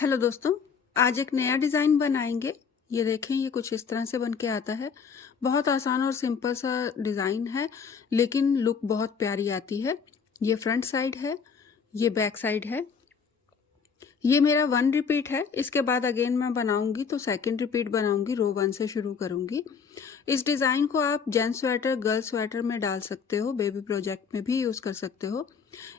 Hello दोस्तों, आज एक नया डिज़ाइन बनाएंगे। ये देखें, ये कुछ इस तरह से बन के आता है। बहुत आसान और सिंपल सा डिज़ाइन है, लेकिन लुक बहुत प्यारी आती है। ये फ्रंट साइड है, ये बैक साइड है। ये मेरा 1 रिपीट है। इसके बाद अगेन मैं बनाऊंगी तो सेकंड रिपीट बनाऊंगी, रो 1 से शुरू करूंगी। इस डिज़ाइन को आप जेंट्स स्वेटर, गर्ल स्वेटर में डाल सकते हो, बेबी प्रोजेक्ट में भी यूज़ कर सकते हो।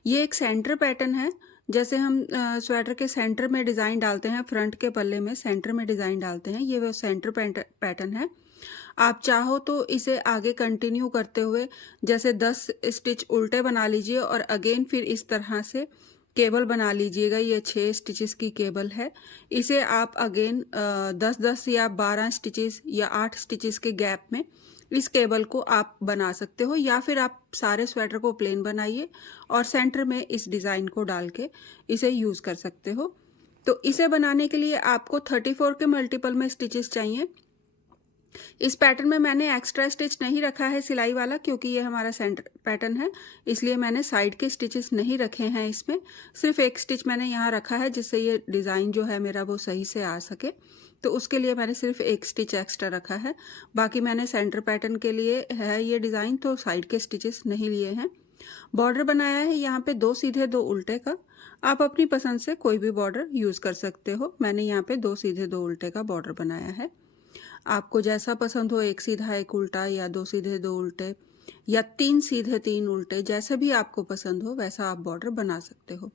ये एक सेंटर पैटर्न है। जैसे हम स्वेटर के सेंटर में डिज़ाइन डालते हैं, फ्रंट के पल्ले में सेंटर में डिज़ाइन डालते हैं, ये वो सेंटर पैटर्न है। आप चाहो तो इसे आगे कंटिन्यू करते हुए जैसे 10 स्टिच उल्टे बना लीजिए और अगेन फिर इस तरह से केबल बना लीजिएगा। ये 6 स्टिचेस की केबल है। इसे आप अगेन 10-10 या 12 स्टिचेस या 8 स्टिचेस के गैप में इस केबल को आप बना सकते हो, या फिर आप सारे स्वेटर को प्लेन बनाइए और सेंटर में इस डिज़ाइन को डाल के इसे यूज़ कर सकते हो। तो इसे बनाने के लिए आपको 34 के मल्टीपल में स्टिचेस चाहिए। इस पैटर्न में मैंने एक्स्ट्रा स्टिच नहीं रखा है सिलाई वाला, क्योंकि ये हमारा सेंटर पैटर्न है, इसलिए मैंने साइड के स्टिचेस नहीं रखे हैं। इसमें सिर्फ एक स्टिच मैंने यहाँ रखा है जिससे ये डिज़ाइन जो है मेरा वो सही से आ सके, तो उसके लिए मैंने सिर्फ एक स्टिच एक्स्ट्रा रखा है। बाकी मैंने सेंटर पैटर्न के लिए है ये डिज़ाइन, तो साइड के स्टिचेस नहीं लिए हैं। बॉर्डर बनाया है यहाँ पे 2 सीधे 2 उल्टे का। आप अपनी पसंद से कोई भी बॉर्डर यूज़ कर सकते हो। मैंने यहाँ पे 2 सीधे 2 उल्टे का बॉर्डर बनाया है। आपको जैसा पसंद हो, एक सीधा एक उल्टा, या 2 सीधे 2 उल्टे, या 3 सीधे 3 उल्टे, जैसे भी आपको पसंद हो वैसा आप बॉर्डर बना सकते हो।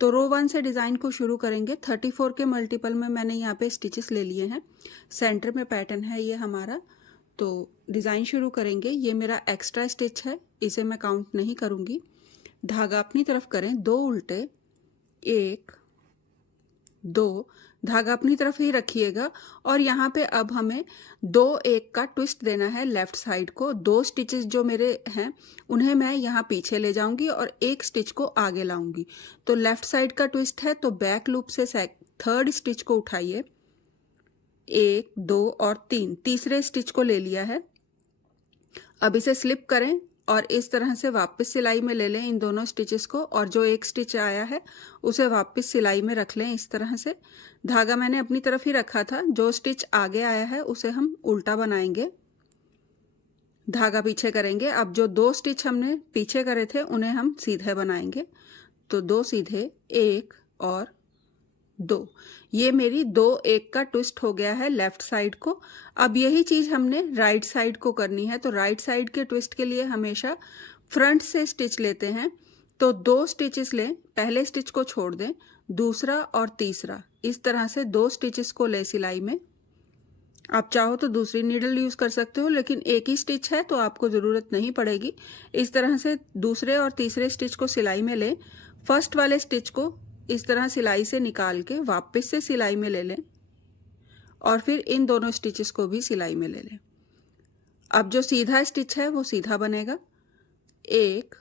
तो रो 1 से डिज़ाइन को शुरू करेंगे। 34 के मल्टीपल में मैंने यहाँ पे स्टिचेस ले लिए हैं। सेंटर में पैटर्न है ये हमारा। तो डिज़ाइन शुरू करेंगे। ये मेरा एक्स्ट्रा स्टिच है, इसे मैं काउंट नहीं करूँगी। धागा अपनी तरफ करें, 2 उल्टे, 1 2, धागा अपनी तरफ ही रखिएगा और यहाँ पे अब हमें 2 1 का ट्विस्ट देना है लेफ्ट साइड को। 2 स्टिचेस जो मेरे हैं उन्हें मैं यहाँ पीछे ले जाऊंगी और एक स्टिच को आगे लाऊंगी। तो लेफ्ट साइड का ट्विस्ट है, तो बैक लूप से थर्ड स्टिच को उठाइए, 1 2 और 3, तीसरे स्टिच को ले लिया है। अब इसे स्लिप करें और इस तरह से वापस सिलाई में ले लें इन दोनों स्टिचेस को, और जो एक स्टिच आया है उसे वापस सिलाई में रख लें इस तरह से। धागा मैंने अपनी तरफ ही रखा था, जो स्टिच आगे आया है उसे हम उल्टा बनाएंगे, धागा पीछे करेंगे। अब जो 2 स्टिच हमने पीछे करे थे उन्हें हम सीधे बनाएंगे। तो 2 सीधे, 1 और 2। ये मेरी 2 1 का ट्विस्ट हो गया है लेफ्ट साइड को। अब यही चीज हमने राइट साइड को करनी है। तो राइट साइड के ट्विस्ट के लिए हमेशा फ्रंट से स्टिच लेते हैं। तो 2 स्टिचेस लें, पहले स्टिच को छोड़ दें, दूसरा और तीसरा, इस तरह से 2 स्टिचेस को ले सिलाई में। आप चाहो तो दूसरी नीडल यूज कर सकते हो, लेकिन एक ही स्टिच है तो आपको जरूरत नहीं पड़ेगी। इस तरह से दूसरे और तीसरे स्टिच को सिलाई में लें। फर्स्ट वाले स्टिच को इस तरह सिलाई से निकाल के वापस से सिलाई में ले लें और फिर इन दोनों स्टिचेस को भी सिलाई में ले लें। अब जो सीधा स्टिच है वो सीधा बनेगा, 1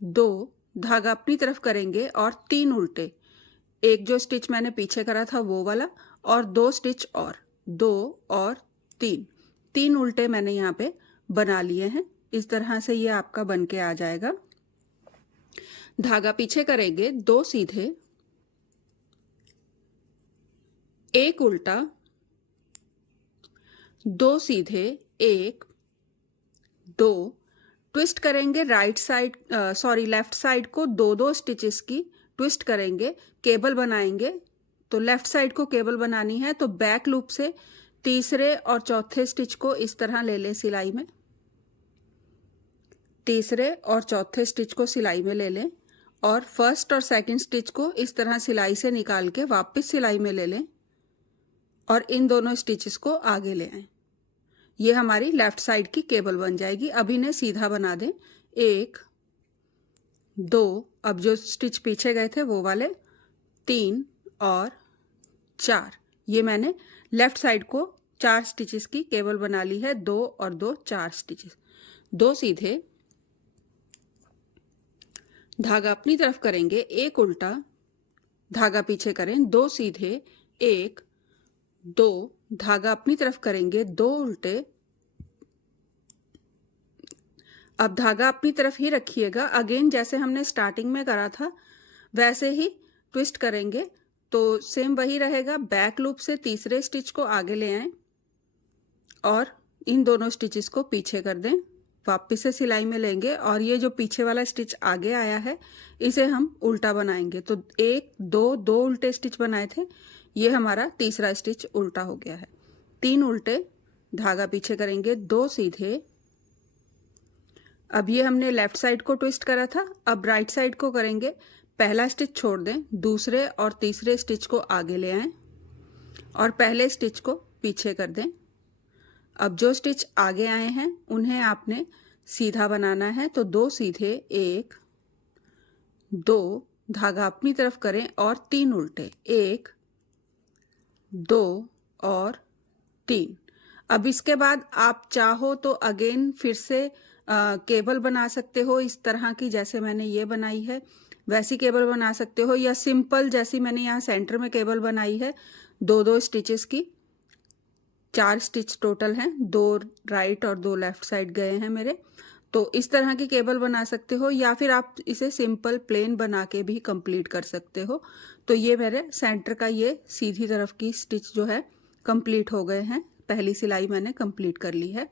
2, धागा अपनी तरफ करेंगे और 3 उल्टे, एक जो स्टिच मैंने पीछे करा था वो वाला, और 2 स्टिच और 2 और 3 उल्टे मैंने यहाँ पे बना लिए हैं। इस तरह से ये आपका बन के आ जाएगा। धागा पीछे करेंगे, 2 सीधे, 1 उल्टा, 2 सीधे, 1 2, ट्विस्ट करेंगे राइट साइड, लेफ्ट साइड को 2 स्टिचेस की ट्विस्ट करेंगे, केबल बनाएंगे। तो लेफ्ट साइड को केबल बनानी है, तो बैक लूप से तीसरे और चौथे स्टिच को इस तरह ले लें सिलाई में, तीसरे और चौथे स्टिच को सिलाई में ले लें और फर्स्ट और सेकंड स्टिच को इस तरह सिलाई से निकाल के वापस सिलाई में ले लें और इन दोनों स्टिचेस को आगे ले आएं। ये हमारी लेफ्ट साइड की केबल बन जाएगी। अब इन्हें सीधा बना दें, 1 2, अब जो स्टिच पीछे गए थे वो वाले, 3 और 4। ये मैंने लेफ्ट साइड को 4 स्टिचेस की केबल बना ली है, 2 और 2 4 स्टिचेस। 2 सीधे, धागा अपनी तरफ करेंगे, 1 उल्टा, धागा पीछे करें, 2 सीधे, 1 2, धागा अपनी तरफ करेंगे, 2 उल्टे। अब धागा अपनी तरफ ही रखिएगा, अगेन जैसे हमने स्टार्टिंग में करा था वैसे ही ट्विस्ट करेंगे, तो सेम वही रहेगा, बैक लूप से तीसरे स्टिच को आगे ले आएं और इन दोनों स्टिचेस को पीछे कर दें। वापस से सिलाई में लेंगे और ये जो पीछे वाला स्टिच आगे आया है इसे हम उल्टा बनाएंगे। तो एक दो उल्टे स्टिच बनाए थे, ये हमारा तीसरा स्टिच उल्टा हो गया है। 3 उल्टे, धागा पीछे करेंगे, 2 सीधे। अब ये हमने लेफ्ट साइड को ट्विस्ट करा था, अब राइट साइड को करेंगे। पहला स्टिच छोड़ दें, दूसरे और तीसरे स्टिच को आगे ले आएं और पहले स्टिच को पीछे कर दें। अब जो स्टिच आगे आए हैं उन्हें आपने सीधा बनाना है, तो 2 सीधे, 1 2, धागा अपनी तरफ करें और 3 उल्टे, 1 2 और 3। अब इसके बाद आप चाहो तो अगेन फिर से केबल बना सकते हो, इस तरह की जैसे मैंने ये बनाई है वैसी केबल बना सकते हो, या सिंपल जैसी मैंने यहाँ सेंटर में केबल बनाई है 2 स्टिचेस की। 4 स्टिच टोटल हैं, 2 राइट और 2 लेफ्ट साइड गए हैं मेरे। तो इस तरह की केबल बना सकते हो, या फिर आप इसे सिंपल प्लेन बना के भी कंप्लीट कर सकते हो। तो ये मेरे सेंटर का ये सीधी तरफ की स्टिच जो है कंप्लीट हो गए हैं। पहली सिलाई मैंने कंप्लीट कर ली है।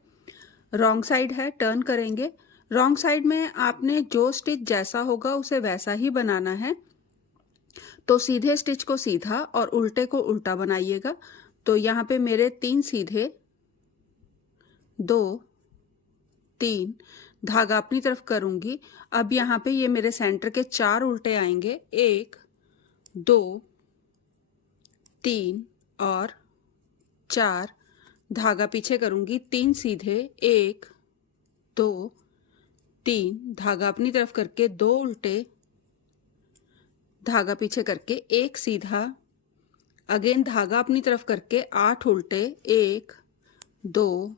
रॉन्ग साइड है, टर्न करेंगे। रॉन्ग साइड में आपने जो स्टिच जैसा होगा उसे वैसा ही बनाना है। तो सीधे स्टिच को सीधा और उल्टे को उल्टा बनाइएगा। तो यहाँ पे मेरे 3 सीधे, 2 3, धागा अपनी तरफ करूंगी। अब यहाँ पे ये मेरे सेंटर के 4 उल्टे आएंगे, 1 2 3 और 4, धागा पीछे करूंगी, 3 सीधे, 1 2 3, धागा अपनी तरफ करके 2 उल्टे, धागा पीछे करके 1 सीधा, अगेन धागा अपनी तरफ करके 8 उल्टे, 1 2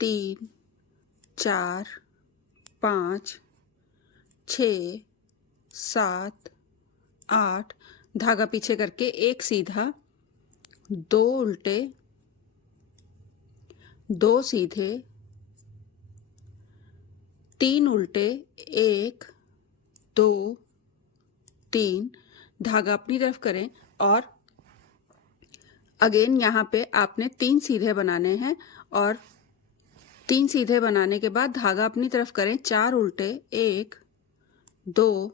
3 4 5 6 7 8, धागा पीछे करके 1 सीधा, 2 उल्टे, 2 सीधे, 3 उल्टे, 1 2 3, धागा अपनी तरफ करें और अगेन यहाँ पे आपने 3 सीधे बनाने हैं और 3 सीधे बनाने के बाद धागा अपनी तरफ करें, 4 उल्टे, 1 2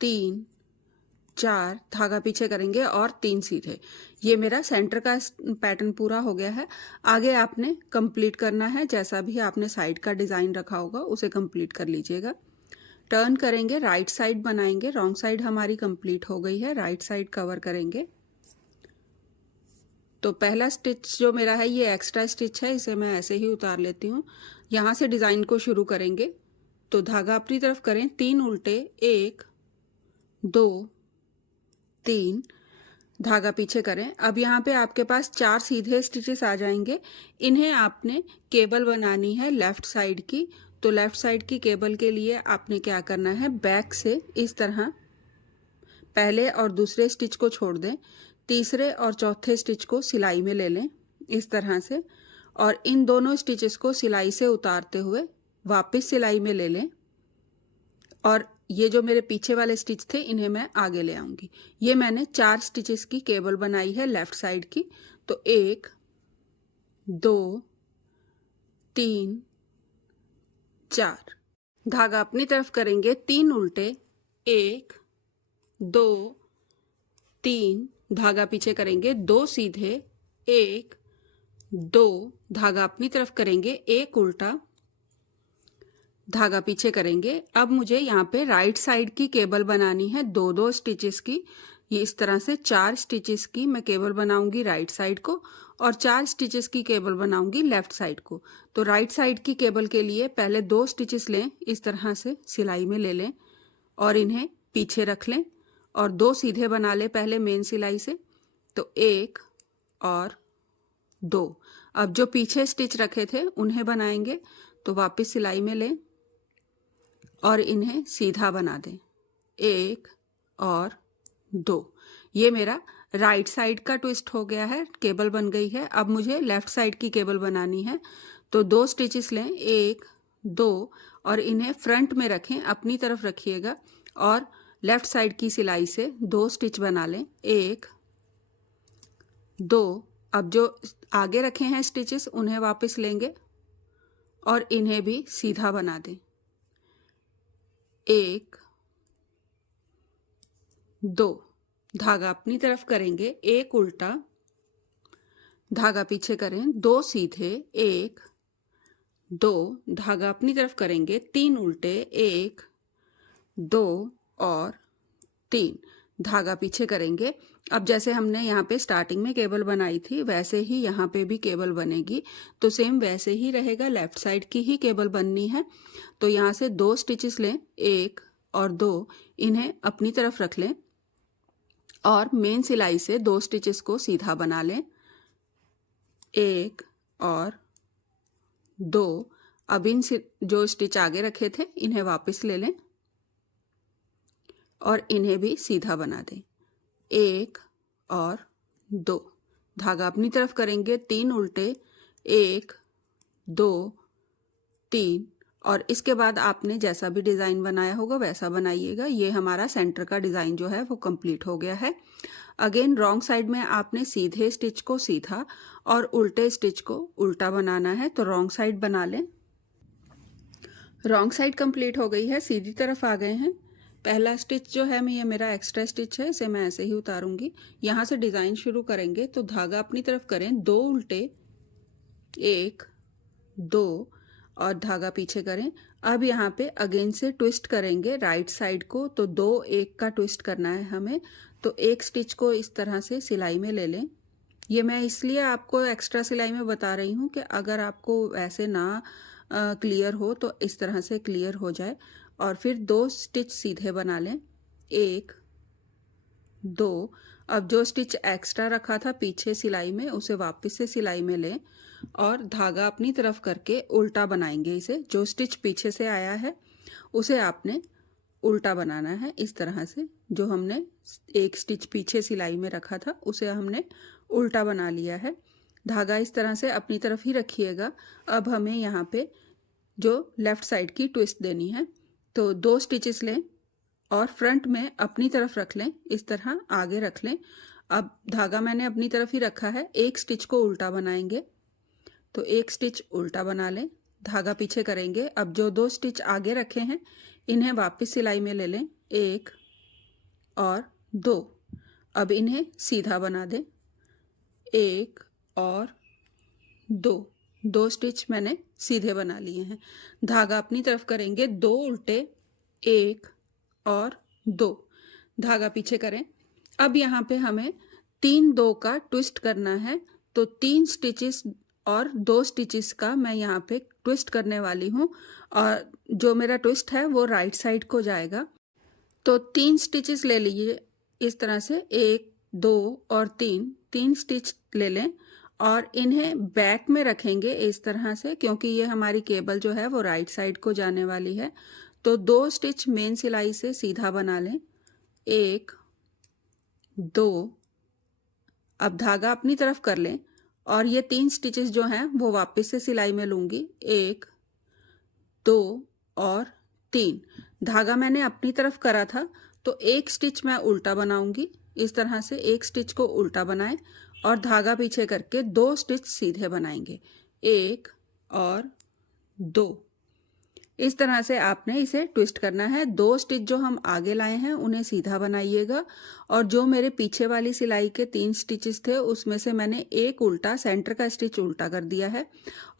3 4, धागा पीछे करेंगे और 3 सीधे। ये मेरा सेंटर का पैटर्न पूरा हो गया है। आगे आपने कंप्लीट करना है, जैसा भी आपने साइड का डिज़ाइन रखा होगा उसे कंप्लीट कर लीजिएगा। टर्न करेंगे, राइट साइड बनाएंगे। रॉन्ग साइड हमारी कंप्लीट हो गई है, राइट साइड कवर करेंगे। तो पहला स्टिच जो मेरा है ये एक्स्ट्रा स्टिच है, इसे मैं ऐसे ही उतार लेती हूँ। यहाँ से डिज़ाइन को शुरू करेंगे। तो धागा अपनी तरफ करें, 3 उल्टे, 1 2 3, धागा पीछे करें। अब यहाँ पे आपके पास 4 सीधे स्टिचेस आ जाएंगे। इन्हें आपने केबल बनानी है लेफ्ट साइड की। तो लेफ्ट साइड की केबल के लिए आपने क्या करना है, बैक से इस तरह पहले और दूसरे स्टिच को छोड़ दें, तीसरे और चौथे स्टिच को सिलाई में ले लें इस तरह से, और इन दोनों स्टिचेस को सिलाई से उतारते हुए वापस सिलाई में ले लें, और ये जो मेरे पीछे वाले स्टिच थे इन्हें मैं आगे ले आऊंगी। ये मैंने 4 स्टिचेस की केबल बनाई है लेफ्ट साइड की। तो 1 2 3 4, धागा अपनी तरफ करेंगे, 3 उल्टे, 1 2 3, धागा पीछे करेंगे, 2 सीधे, 1 2, धागा अपनी तरफ करेंगे, 1 उल्टा, धागा पीछे करेंगे। अब मुझे यहाँ पे राइट साइड की केबल बनानी है 2 स्टिचेस की। ये इस तरह से 4 स्टिचेस की मैं केबल बनाऊंगी राइट साइड को और 4 स्टिचेस की केबल बनाऊंगी लेफ्ट साइड को। तो राइट साइड की केबल के लिए पहले 2 स्टिचेस लें, इस तरह से सिलाई में ले लें और इन्हें पीछे रख लें और 2 सीधे बना लें पहले मेन सिलाई से। तो 1 और 2। अब जो पीछे स्टिच रखे थे उन्हें बनाएंगे। तो वापस सिलाई में लें और इन्हें सीधा बना दें, 1 और 2। ये मेरा राइट साइड का ट्विस्ट हो गया है, केबल बन गई है। अब मुझे लेफ्ट साइड की केबल बनानी है। तो 2 स्टिचेस लें, 1 2, और इन्हें फ्रंट में रखें, अपनी तरफ रखिएगा और लेफ्ट साइड की सिलाई से 2 स्टिच बना लें, 1 2। अब जो आगे रखे हैं स्टिचेस उन्हें वापस लेंगे और इन्हें भी सीधा बना दें, 1 2। धागा अपनी तरफ करेंगे, 1 उल्टा, धागा पीछे करें, 2 सीधे, 1 2। धागा अपनी तरफ करेंगे, 3 उल्टे, 1 2 और 3। धागा पीछे करेंगे। अब जैसे हमने यहाँ पे स्टार्टिंग में केबल बनाई थी वैसे ही यहाँ पे भी केबल बनेगी, तो सेम वैसे ही रहेगा, लेफ्ट साइड की ही केबल बननी है। तो यहाँ से 2 स्टिचेस लें, 1 और 2, इन्हें अपनी तरफ रख लें और मेन सिलाई से 2 स्टिचेस को सीधा बना लें, 1 और 2। अब इन जो स्टिच आगे रखे थे इन्हें वापस ले लें और इन्हें भी सीधा बना दें, 1 और 2। धागा अपनी तरफ करेंगे, 3 उल्टे, 1 2 3। और इसके बाद आपने जैसा भी डिज़ाइन बनाया होगा वैसा बनाइएगा। ये हमारा सेंटर का डिज़ाइन जो है वो कंप्लीट हो गया है। अगेन रॉन्ग साइड में आपने सीधे स्टिच को सीधा और उल्टे स्टिच को उल्टा बनाना है, तो रॉन्ग साइड बना लें। रॉन्ग साइड कंप्लीट हो गई है, सीधी तरफ आ गए हैं। पहला स्टिच जो है ये मेरा एक्स्ट्रा स्टिच है, इसे मैं ऐसे ही उतारूंगी। यहाँ से डिज़ाइन शुरू करेंगे तो धागा अपनी तरफ करें, 2 उल्टे, 1 2 और धागा पीछे करें। अब यहाँ पे अगेन से ट्विस्ट करेंगे राइट साइड को, तो 2 1 का ट्विस्ट करना है हमें। तो एक स्टिच को इस तरह से सिलाई में ले लें। ये मैं इसलिए आपको एक्स्ट्रा सिलाई में बता रही हूँ कि अगर आपको वैसे ना क्लियर हो तो इस तरह से क्लियर हो जाए। और फिर 2 स्टिच सीधे बना लें, 1 2। अब जो स्टिच एक्स्ट्रा रखा था पीछे सिलाई में उसे वापस से सिलाई में लें और धागा अपनी तरफ करके उल्टा बनाएंगे इसे। जो स्टिच पीछे से आया है उसे आपने उल्टा बनाना है इस तरह से। जो हमने एक स्टिच पीछे सिलाई में रखा था उसे हमने उल्टा बना लिया है। धागा इस तरह से अपनी तरफ ही रखिएगा। अब हमें यहाँ पे जो लेफ्ट साइड की ट्विस्ट देनी है, तो 2 स्टिचेस लें और फ्रंट में अपनी तरफ रख लें, इस तरह आगे रख लें। अब धागा मैंने अपनी तरफ ही रखा है, एक स्टिच को उल्टा बनाएंगे, तो एक स्टिच उल्टा बना लें, धागा पीछे करेंगे। अब जो 2 स्टिच आगे रखे हैं इन्हें वापस सिलाई में ले लें, 1 और 2। अब इन्हें सीधा बना दें, 1 और 2 स्टिच मैंने सीधे बना लिए हैं। धागा अपनी तरफ करेंगे, 2 उल्टे, 1 और 2। धागा पीछे करें। अब यहाँ पे हमें 3 2 का ट्विस्ट करना है, तो 3 स्टिचेस और 2 स्टिचेस का मैं यहाँ पे ट्विस्ट करने वाली हूँ और जो मेरा ट्विस्ट है वो राइट साइड को जाएगा। तो 3 स्टिचेस ले लीजिए इस तरह से, 1 2 और 3 स्टिच ले लें और इन्हें बैक में रखेंगे इस तरह से, क्योंकि ये हमारी केबल जो है वो राइट साइड को जाने वाली है। तो 2 स्टिच मेन सिलाई से सीधा बना लें, 1 2। अब धागा अपनी तरफ कर लें और ये 3 स्टिचेस जो हैं वो वापस से सिलाई में लूँगी, 1 2 और 3। धागा मैंने अपनी तरफ करा था तो एक स्टिच मैं उल्टा बनाऊंगी, इस तरह से एक स्टिच को उल्टा बनाएं और धागा पीछे करके 2 स्टिच सीधे बनाएंगे, 1 और 2। इस तरह से आपने इसे ट्विस्ट करना है। 2 स्टिच जो हम आगे लाए हैं उन्हें सीधा बनाइएगा और जो मेरे पीछे वाली सिलाई के 3 स्टिचेस थे उसमें से मैंने एक उल्टा, सेंटर का स्टिच उल्टा कर दिया है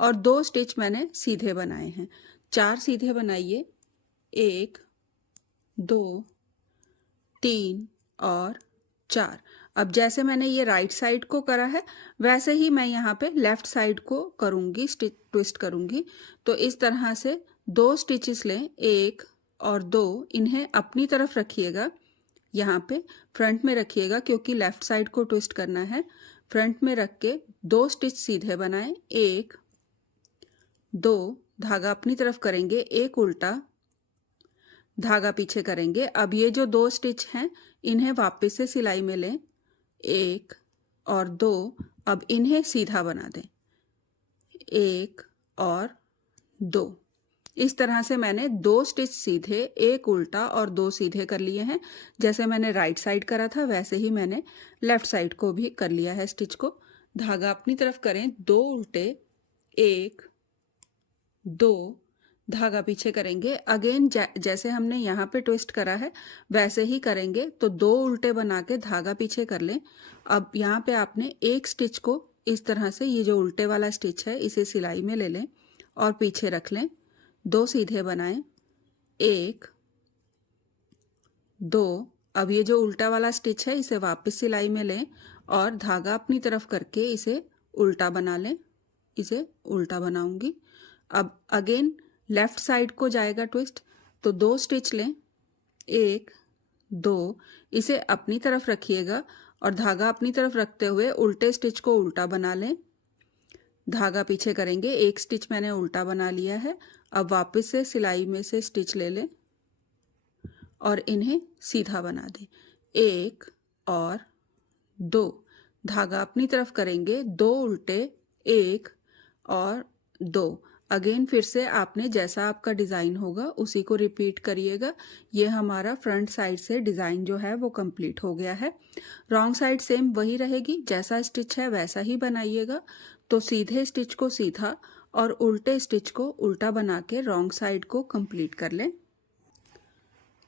और 2 स्टिच मैंने सीधे बनाए हैं। 4 सीधे बनाइए, 1 2 3 और 4। अब जैसे मैंने ये राइट साइड को करा है वैसे ही मैं यहाँ पे लेफ्ट साइड को करूँगी, स्टिच ट्विस्ट करूँगी। तो इस तरह से 2 स्टिचेस लें, 1 और 2, इन्हें अपनी तरफ रखिएगा, यहाँ पे फ्रंट में रखिएगा क्योंकि लेफ्ट साइड को ट्विस्ट करना है। फ्रंट में रख के 2 स्टिच सीधे बनाएं, 1 2। धागा अपनी तरफ करेंगे, एक उल्टा, धागा पीछे करेंगे। अब ये जो 2 स्टिच हैं इन्हें वापस से सिलाई में लें, 1 और 2। अब इन्हें सीधा बना दें, 1 और 2। इस तरह से मैंने 2 स्टिच सीधे, एक उल्टा और 2 सीधे कर लिए हैं। जैसे मैंने राइट साइड करा था वैसे ही मैंने लेफ्ट साइड को भी कर लिया है स्टिच को। धागा अपनी तरफ करें, 2 उल्टे, 1, 2, धागा पीछे करेंगे। अगेन जैसे हमने यहाँ पे ट्विस्ट करा है वैसे ही करेंगे, तो 2 उल्टे बना के धागा पीछे कर लें। अब यहाँ पे आपने एक स्टिच को इस तरह से, ये जो उल्टे वाला स्टिच है इसे सिलाई में ले लें और पीछे रख लें। 2 सीधे बनाएं, 1, 2। अब ये जो उल्टा वाला स्टिच है इसे वापस सिलाई में लें और धागा अपनी तरफ करके इसे उल्टा बना लें। इसे उल्टा बनाऊंगी। अब अगेन लेफ्ट साइड को जाएगा ट्विस्ट, तो 2 स्टिच लें, 1, 2। इसे अपनी तरफ रखिएगा और धागा अपनी तरफ रखते हुए उल्टे स्टिच को उल्टा बना लें। धागा पीछे करेंगे, एक स्टिच मैंने उल्टा बना लिया है। अब वापस से सिलाई में से स्टिच ले लें और इन्हें सीधा बना दें, 1 और 2। धागा अपनी तरफ करेंगे, 2 उल्टे, 1 और 2। अगेन फिर से आपने जैसा आपका डिज़ाइन होगा उसी को रिपीट करिएगा। ये हमारा फ्रंट साइड से डिज़ाइन जो है वो कंप्लीट हो गया है। रॉन्ग साइड सेम वही रहेगी, जैसा स्टिच है वैसा ही बनाइएगा। तो सीधे स्टिच को सीधा और उल्टे स्टिच को उल्टा बना के रॉन्ग साइड को कंप्लीट कर लें।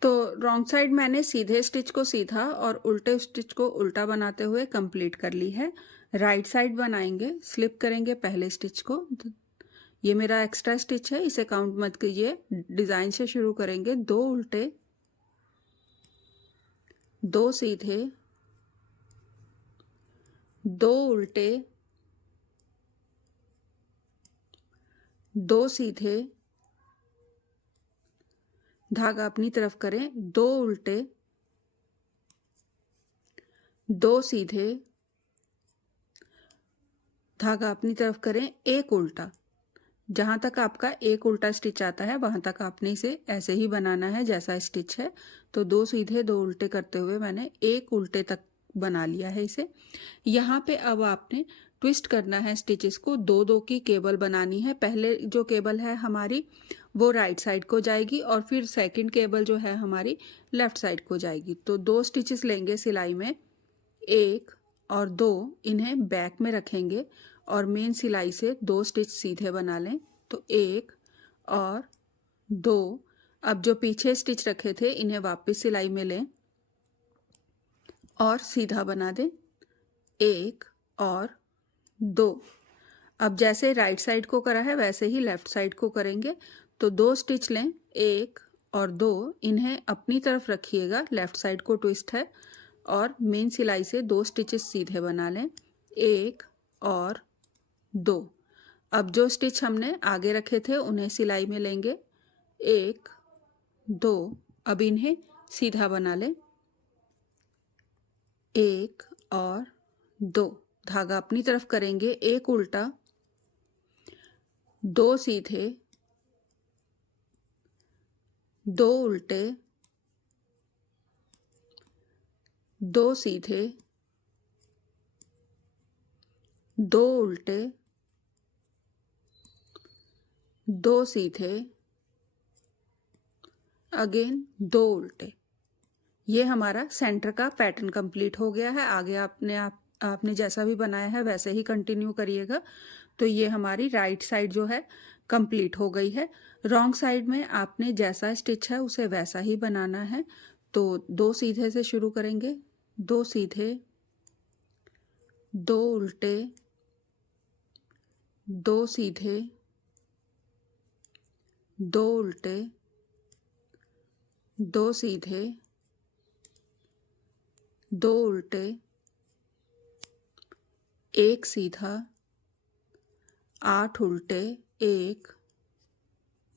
तो रॉन्ग साइड मैंने सीधे स्टिच को सीधा और उल्टे स्टिच को उल्टा बनाते हुए कंप्लीट कर ली है। राइट साइड बनाएंगे, स्लिप करेंगे पहले स्टिच को। ये मेरा एक्स्ट्रा स्टिच है, इसे काउंट मत कीजिए। डिज़ाइन से शुरू करेंगे, 2 उल्टे, 2 सीधे, 2 उल्टे, 2 सीधे, धागा अपनी तरफ करें, 2 उल्टे, 2 सीधे, धागा अपनी तरफ करें, 1 उल्टा। जहाँ तक आपका एक उल्टा स्टिच आता है वहाँ तक आपने इसे ऐसे ही बनाना है जैसा स्टिच है। तो 2 सीधे 2 उल्टे करते हुए मैंने 1 उल्टे तक बना लिया है इसे। यहाँ पे अब आपने ट्विस्ट करना है स्टिचेस को, 2-2 की केबल बनानी है। पहले जो केबल है हमारी वो राइट साइड को जाएगी और फिर सेकंड केबल जो है हमारी लेफ्ट साइड को जाएगी। तो 2 स्टिचेस लेंगे सिलाई में, 1 और 2, इन्हें बैक में रखेंगे और मेन सिलाई से 2 स्टिच सीधे बना लें। तो 1 और 2। अब जो पीछे स्टिच रखे थे इन्हें वापस सिलाई में लें और सीधा बना दें, 1 और 2। अब जैसे राइट साइड को करा है वैसे ही लेफ्ट साइड को करेंगे। तो 2 स्टिच लें, 1 और 2, इन्हें अपनी तरफ रखिएगा, लेफ्ट साइड को ट्विस्ट है और मेन सिलाई से 2 स्टिचेस सीधे बना लें, 1 और 2। अब जो स्टिच हमने आगे रखे थे उन्हें सिलाई में लेंगे, 1, 2। अब इन्हें सीधा बना लें, 1 और 2। धागा अपनी तरफ करेंगे, 1 उल्टा, 2 सीधे, 2 उल्टे, 2 सीधे, 2 उल्टे, 2 सीधे, अगेन 2 उल्टे। ये हमारा सेंटर का पैटर्न कंप्लीट हो गया है। आगे आपने जैसा भी बनाया है वैसे ही कंटिन्यू करिएगा। तो ये हमारी राइट साइड जो है कंप्लीट हो गई है। रॉन्ग साइड में आपने जैसा स्टिच है उसे वैसा ही बनाना है। तो 2 सीधे से शुरू करेंगे, 2 सीधे, 2 उल्टे, 2 सीधे, 2 उल्टे, 2 सीधे, 2 उल्टे, 1 सीधा, 8 उल्टे, 1,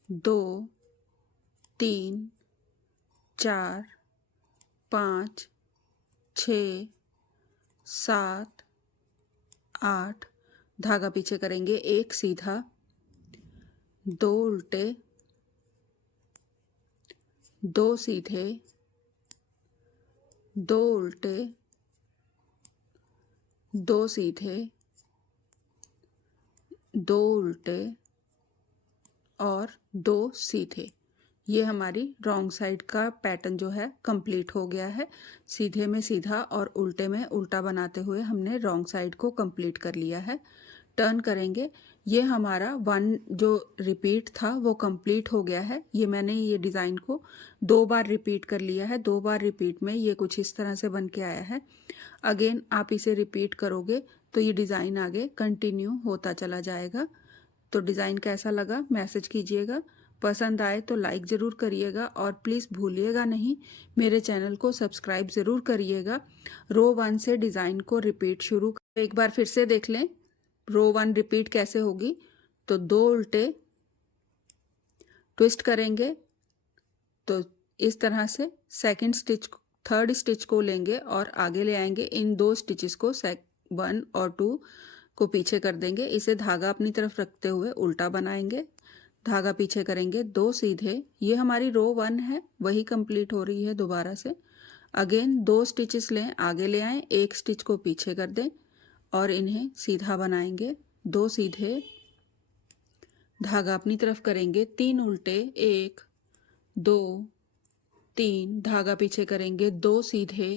2, 3, 4, 5, 6, 7, 8। धागा पीछे करेंगे, 1 सीधा, 2 उल्टे, 2 सीधे, 2 उल्टे, 2 सीधे, 2 उल्टे और 2 सीधे। ये हमारी रॉन्ग साइड का पैटर्न जो है कंप्लीट हो गया है। सीधे में सीधा और उल्टे में उल्टा बनाते हुए हमने रॉन्ग साइड को कंप्लीट कर लिया है। टर्न करेंगे। ये हमारा 1 जो रिपीट था वो कंप्लीट हो गया है। ये मैंने ये डिज़ाइन को 2 बार रिपीट कर लिया है। 2 बार रिपीट में ये कुछ इस तरह से बन के आया है। अगेन आप इसे रिपीट करोगे तो ये डिज़ाइन आगे कंटिन्यू होता चला जाएगा। तो डिज़ाइन कैसा लगा मैसेज कीजिएगा। पसंद आए तो लाइक ज़रूर करिएगा और प्लीज़ भूलिएगा नहीं मेरे चैनल को सब्सक्राइब ज़रूर करिएगा। रो 1 से डिज़ाइन को रिपीट शुरू एक बार फिर से देख लें। रो 1 रिपीट कैसे होगी, तो 2 उल्टे ट्विस्ट करेंगे तो इस तरह से सेकंड स्टिच थर्ड स्टिच को लेंगे और आगे ले आएंगे। इन 2 स्टिचेस को 1 और 2 को पीछे कर देंगे। इसे धागा अपनी तरफ रखते हुए उल्टा बनाएंगे। धागा पीछे करेंगे, 2 सीधे। ये हमारी रो 1 है, वही कंप्लीट हो रही है दोबारा से। अगेन 2 स्टिचेस लें, आगे ले आएं, 1 स्टिच को पीछे कर दें और इन्हें सीधा बनाएंगे। 2 सीधे, धागा अपनी तरफ करेंगे, 3 उल्टे, 1 2 3, धागा पीछे करेंगे, 2 सीधे,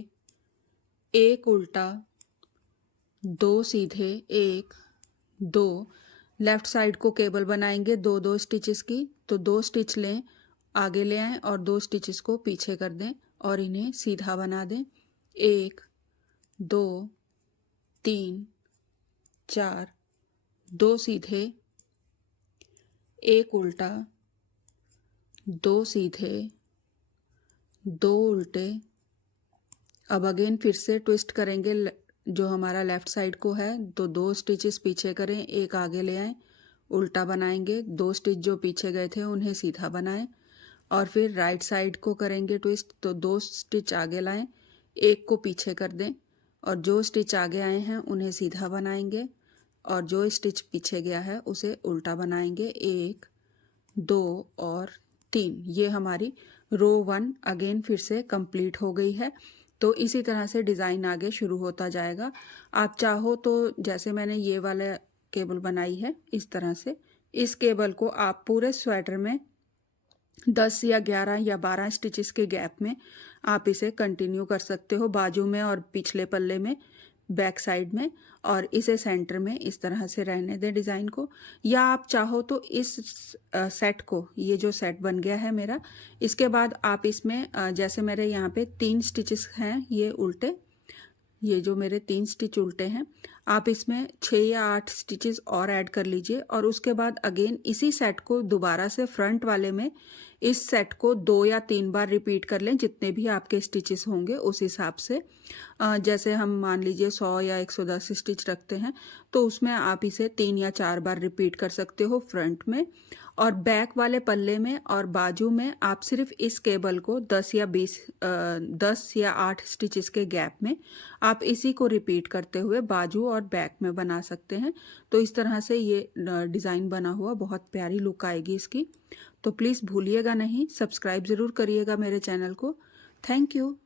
1 उल्टा, 2 सीधे, 1 2। लेफ्ट साइड को केबल बनाएंगे 2 स्टिचेस की। तो 2 स्टिच लें, आगे ले आएं और 2 स्टिचेस को पीछे कर दें और इन्हें सीधा बना दें। 1 2 3 4, 2 सीधे, 1 उल्टा, 2 सीधे, 2 उल्टे। अब अगेन फिर से ट्विस्ट करेंगे जो हमारा लेफ्ट साइड को है। तो 2 स्टिचेस पीछे करें, 1 आगे ले आएं, उल्टा बनाएंगे। 2 स्टिच जो पीछे गए थे उन्हें सीधा बनाएं और फिर राइट साइड को करेंगे ट्विस्ट। तो 2 स्टिच आगे लाएं, 1 को पीछे कर दें और जो स्टिच आगे आए हैं उन्हें सीधा बनाएंगे और जो स्टिच पीछे गया है उसे उल्टा बनाएंगे। 1 2 और 3। ये हमारी रो 1 अगेन फिर से कंप्लीट हो गई है। तो इसी तरह से डिज़ाइन आगे शुरू होता जाएगा। आप चाहो तो जैसे मैंने ये वाला केबल बनाई है इस तरह से, इस केबल को आप पूरे स्वेटर में 10 या 11 या 12 स्टिचेस के गैप में आप इसे कंटिन्यू कर सकते हो, बाजू में और पिछले पल्ले में, बैक साइड में, और इसे सेंटर में इस तरह से रहने दें डिज़ाइन को। या आप चाहो तो इस सेट को, ये जो सेट बन गया है मेरा, इसके बाद आप इसमें जैसे मेरे यहाँ पे 3 स्टिचेस हैं ये उल्टे, ये जो मेरे 3 स्टिच उल्टे हैं, आप इसमें 6 या 8 स्टिचेस और ऐड कर लीजिए और उसके बाद अगेन इसी सेट को दोबारा से फ्रंट वाले में इस सेट को 2 या 3 बार रिपीट कर लें, जितने भी आपके स्टिचेस होंगे उस हिसाब से। जैसे हम मान लीजिए 100 या 110 स्टिच रखते हैं तो उसमें आप इसे 3 या 4 बार रिपीट कर सकते हो फ्रंट में। और बैक वाले पल्ले में और बाजू में आप सिर्फ इस केबल को 10 या 8 स्टिचेस के गैप में आप इसी को रिपीट करते हुए बाजू और बैक में बना सकते हैं। तो इस तरह से ये डिज़ाइन बना हुआ बहुत प्यारी लुक आएगी इसकी। तो प्लीज़ भूलिएगा नहीं, सब्सक्राइब ज़रूर करिएगा मेरे चैनल को। Thank you.